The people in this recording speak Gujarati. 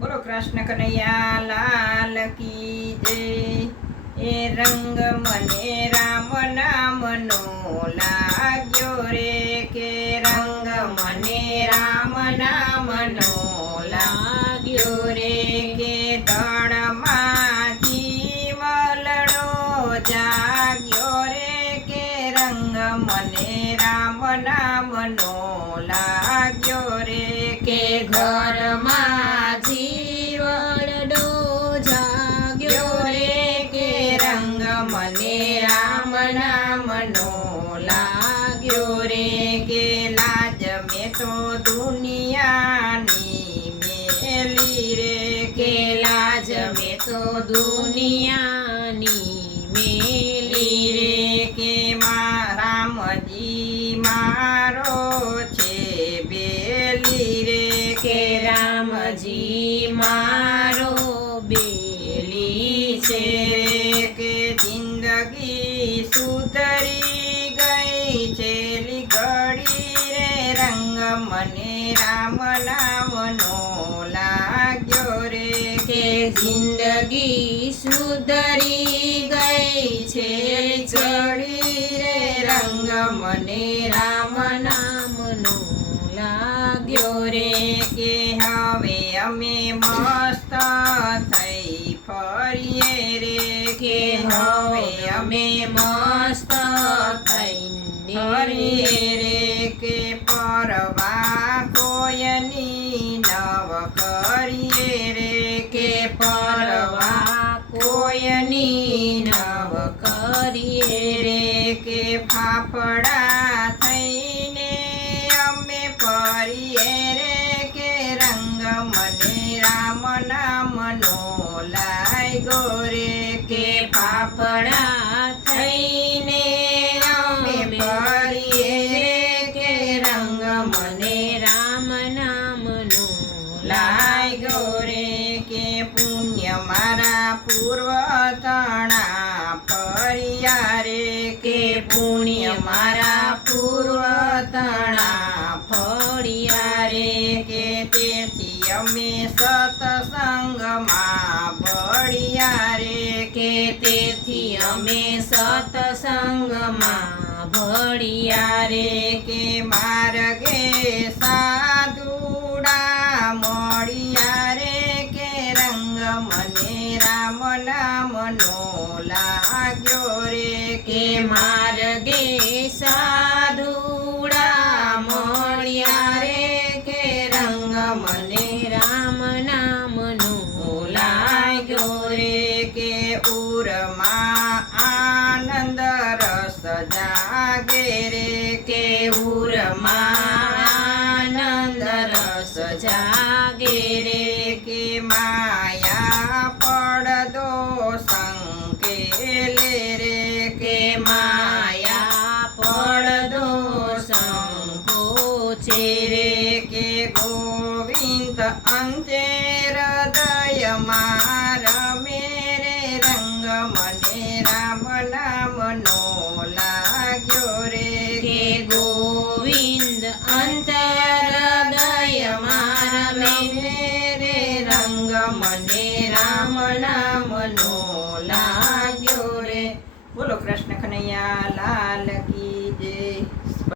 બોલો કૃષ્ણ કનૈયા લાલ કી જય। એ રંગ મને રામ નામનો લાગ્યો રે, કે રંગ મને રામ નામનો લાગ્યો રે, કે તળમાં જીવલડો જાગ્યો રે, કે રંગ મને રામ નામનો લાગ્યો રે, કે ઘરમાં જીવલડો જાગ્યો રે, કે રંગ મને રામ નામનો લાગ્યો રે, કે લાજ મેં તો દુનિયાની મેલી રે, કે લાજ મેં તો દુનિયાની મેલી રે, કે રામજી મારો છે બેલી રે, કે રામજી મારો બેલી છે, કે જિંદગી સુધરી ગઈ છેલી ઘડી રે, રંગ મને રામ નામનો લાગ્યો રે, કે જિંદગી સુધરી ગઈ છેલી ઘડી રે, રંગ મને રામ નામનો લાગ્યો રે, કે હવે અમે મસ્ત થઈ ફરીએ રે, કે હવે અમે મસ્ત થઈને ફરીએ રે, કે પરવા કોયની નવ કરીએ રે, કે પરવા કોયની નવ કરીએ રે, કે ફાફડા થઈને અમે ફરીએ રે, કે રંગ મને રામ નામનો લાગ્યો રે, કે ફાફડા થઈને અમે ફરીએ રે, કે રંગ મને રામ નામનો લાગ્યો રે, કે પુણ્ય મારા પૂર્વ તણા ફર્યા રે, કે પુણ્ય મારા પૂર્વ તણા ફળ્યા રે, કે તેથી અમે સત્સંગમાં ભળ્યા રે, કે તેથી અમે સત્સંગમાં ભળ્યા રે, કે માર્ગે સાધુડા મળ્યા રે, કે રંગ મને રામ નામનો લાગ્યો રે, કે માર્ગે સાધુડા મળ્યા રે, કે રંગ મને રામ નામનો લાગ્યો રે, કે ઉરમાં આનંદ રસ જાગે રે, કે ઉરમાં આનંદ રસ જાગે રે, કે માયા પડદો સંકેલે રે, કે માયા પડદો સંકોચે રે, કે ગોવિંદ અંતે હૃદયમાં રમે રે, રંગ મને રામ નામનો લાગ્યો રે, કે ગોવિંદ અંતે હૃદયમાં રમે રે, રંગ મને રામ નામનો લાગ્યો રે। બોલો કૃષ્ણ કનૈયા લાલ કી